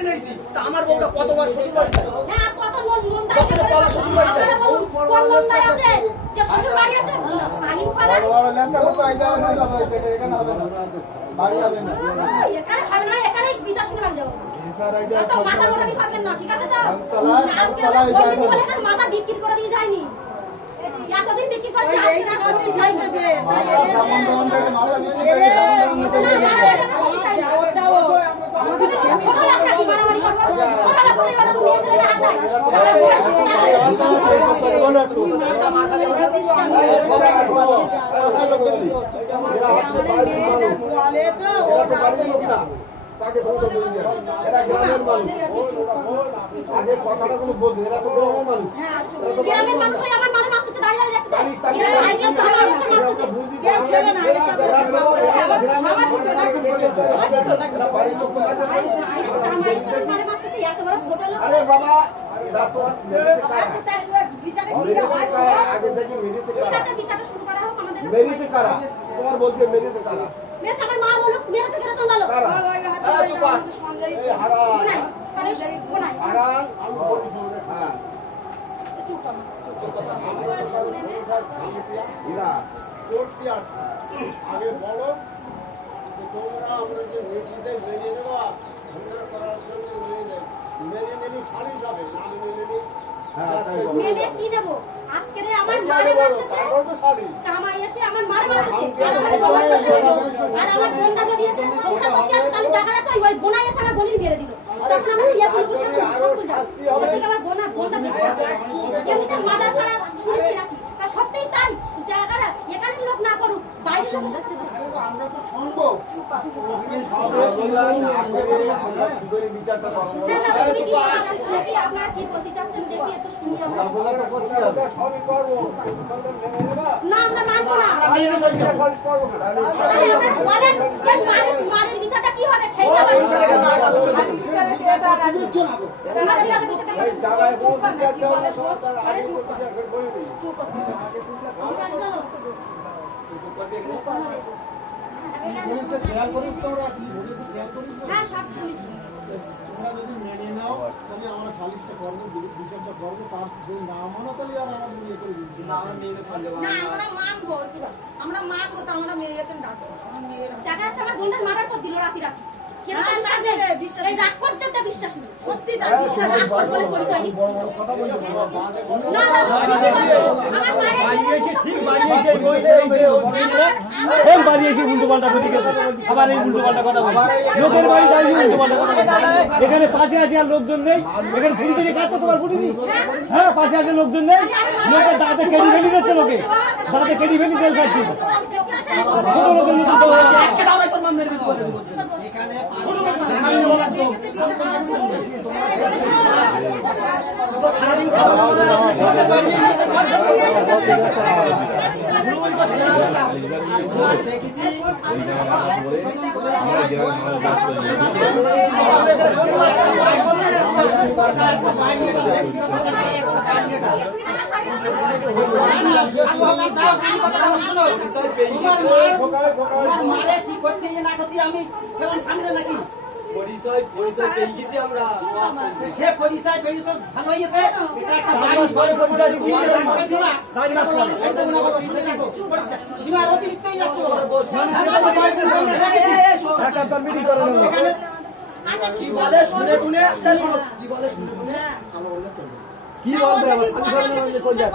করে নিয়েছি তা আমার বউটা কতবার শ্বশুর বাড়ি যায় হ্যাঁ আর কত লোন দশ দিনের পর আমার শ্বশুর বাড়ি যায় কোন লোন দেয় আছে যে শ্বশুর বাড়ি আসে আইন ফলা এখানে হবে না বাড়ি হবে না এখানে হবে না এখানেই বিচার শুনে বাড়ি যাবো স্যার এই যে তো মাথা মোটামি করবেন না ঠিক আছে তো আজকে আমরা বলছি বলে এখানে মাথা বিক্রি করে দিয়ে যায়নি এতদিন বিক্রি করছে আজকে রাত করে যাই যাবে ছোট একটা কি মারামারি করছো ছোট একটা কি ওরা মেয়ে ছেলে হাতায় তুই মাথা মাথা বলছিস কেন বলে তো ওটা হয়ে যাবে তাকে ধরে বলি এরা গ্রামের মানুষ আগে কথাটা কোনো বলতে এরা তো গ্রামের মানুষ গ্রামের মানুষ হয়ে আমার মানে মারতেছে দাঁড়িয়ে দাঁড়িয়ে দেখতে গ্রামের আইসা জামা এসে মারতেছে কেউ ছেলে না এসব আমার ছোট না বাড়ি চোখ জামা এসে মানে মারতেছে এত বড় ছোট লোক আরে বাবা এরা তো বিচারে আগে দেখি মেরেছে ঠিক কারা আছে বিচারটা শুরু করা হোক আমাদের মেরেছে কারা তোমার বলতে মেরেছে কারা মেয়ে আমার মা বলো মেয়েটা কেন তো বলো কারা চুপ কর এই হারান কোনাই তাহলে কোনাই হারান আমি বলি হ্যাঁ চুপ কর ইরা কোর্ট কি আগে বলো যে তোমরা আমরা যে মেয়েদের মেনে নেব ভুল করার জন্য মেনে নিলে খালি যাবে না মেনে নিলে মেনে কি দেব আজকে রে আমার মারে মারতেছে তো শালি জামাই এসে আমার মারে মারতেছে আর আমার বোন আর আমার বোনটা যদি এসে সংসার করতে আসে তাহলে দেখা যাচ্ছে ওই বোনাই এসে আমার বোনের মেরে দিল তখন আমার বিয়ে করব সে আমার বোনটা বেঁচে যাবে এমনিতে মার্ডার ফাড়া শুনেছি নাকি আর সত্যিই তাই জায়গাটা এখানের লোক না করুক বাইরের লোক সাথে আমরা তো সম্ভব বিচারটা দেখি আপনারা কি বলতে চাচ্ছেন দেখি একটু শুনতে হবে সবই করবো না আমরা মানবো না সবই করবো না বলেন এই মারের বিচারটা কি হবে সেইটা জায়গায় পৌঁছে যেতে হলে সরকার আগে বিচার করে দিই পুলিশে খেয়াল করিস তোমরা কি পুলিশে খেয়াল করিস হ্যাঁ সব শুনেছি তোমরা যদি মেনে নাও তাহলে আমরা সালিশটা করবো বিচারটা করবো তার যদি না মানো তাহলে আর আমাদের ইয়ে করে দিচ্ছি না আমরা মেয়ে সন্দেহ না আমরা মানবো তো আমরা মেয়েকে ডাকবো আমার মেয়ের দেখা যাচ্ছে আমার বোনটার মার্ডার করে দিল রাতি রাতি কেন হ্যাঁ, বিশ্বাস তাই নেই বিশ্বাস এই রাক্ষসদের তো বিশ্বাস নেই সত্যি তার রাক্ষস বলে পরিচয় দিচ্ছে কথা বলছো না না আমার মায়ের এসে ঠিক বাড়ি এসে সেম বাড়ি এসে উল্টো পাল্টা বলে গেছে আবার এই উল্টো পাল্টা কথা বলে লোকের বাড়ি দাঁড়িয়ে উল্টো পাল্টা কথা বলে এখানে পাশে আসে আর লোকজন নেই এখানে পুলিশ থেকে কাজ তো তোমার পুলিশ হ্যাঁ পাশে আসে লোকজন নেই লোকের দাঁতে কেডি ফেলি দিচ্ছে লোকে দাঁতে কেডি ফেলি তেল কাটছে ছোট লোকের একটা দাও তোর মা মেরে বলে এখানে তো সারাদিন পরিচয় পেয়ে গেছি আমরা সে পরিচয় পেয়েছে ভালো হয়েছে এটা একটা বাড়ি পরে পরিচয় দিবি 4 মাস পরে সীমার অতিরিক্তই যাচ্ছে টাকা পারমিটি করো না কি বলে শুনে শুনে কি বলে শুনে শুনে আমরা বলে চলবে কি বলবে আবার খালি বলবে যে কই যাবে